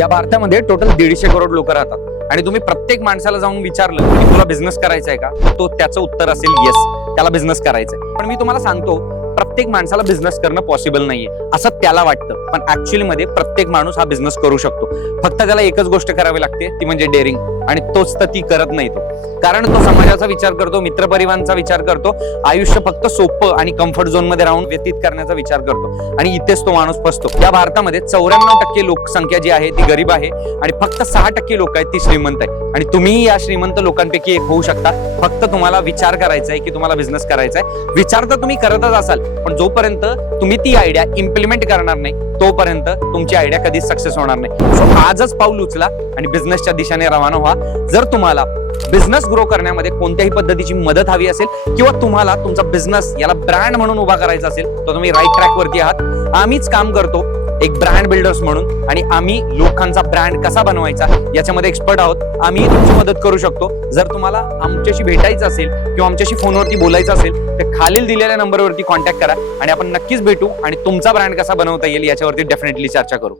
या भारतामध्ये टोटल 150 करोड लोक राहतात आणि तुम्ही प्रत्येक माणसाला जाऊन विचारलं की तुला बिझनेस करायचा आहे का, तो त्याचं उत्तर असेल येस, त्याला बिझनेस करायचा आहे. पण मी तुम्हाला सांगतो, प्रत्येक माणसाला बिझनेस करणं पॉसिबल नाहीये असं त्याला वाटतं, पण ऍक्च्युअली मध्ये प्रत्येक माणूस हा बिझनेस करू शकतो. फक्त त्याला एकच गोष्ट करावी लागते, ती म्हणजे डेअरिंग, आणि तोच तर ती करत नाही तो. कारण तो समाजाचा विचार करतो, मित्रपरिवारांचा विचार करतो, आयुष्य फक्त सोपं आणि कम्फर्ट झोन मध्ये राहून व्यतीत करण्याचा विचार करतो, आणि इथेच तो माणूस फसतो. या भारतामध्ये 94% लोकसंख्या जी आहे ती गरीब आहे आणि फक्त 6% लोक आहेत ती श्रीमंत आहे. आणि तुम्ही या श्रीमंत लोकांपैकी एक होऊ शकता. फक्त तुम्हाला विचार करायचा आहे की तुम्हाला बिझनेस करायचा आहे. विचार तर तुम्ही करतच असाल, पण जोपर्यंत तुम्ही ती आयडिया इम्प्लिमेंट करणार नाही तोपर्यंत तुमची आयडिया कधीच सक्सेस होणार नाही. सो आजच पाऊल उचला आणि बिझनेसच्या दिशेने रवाना व्हा. जर तुम्हाला बिझनेस ग्रो करण्यामध्ये कोणत्याही पद्धतीची मदत हवी असेल किंवा तुम्हाला तुमचा बिझनेस याला ब्रँड म्हणून उभा करायचा असेल तर तुम्ही राईट ट्रॅक वरती आहात. आम्हीच काम करतो एक ब्रँड बिल्डर्स म्हणून, आणि आम्ही लोकांचा ब्रँड कसा बनवायचा याच्यामध्ये एक्सपर्ट आहोत. आम्ही तुमची मदत करू शकतो. जर तुम्हाला आमच्याशी भेटायचं असेल किंवा आमच्याशी फोनवरती बोलायचं असेल तर खालील दिलेल्या नंबरवरती कॉन्टॅक्ट करा आणि आपण नक्कीच भेटू आणि तुमचा ब्रँड कसा बनवता येईल याच्यावरती डेफिनेटली चर्चा करू.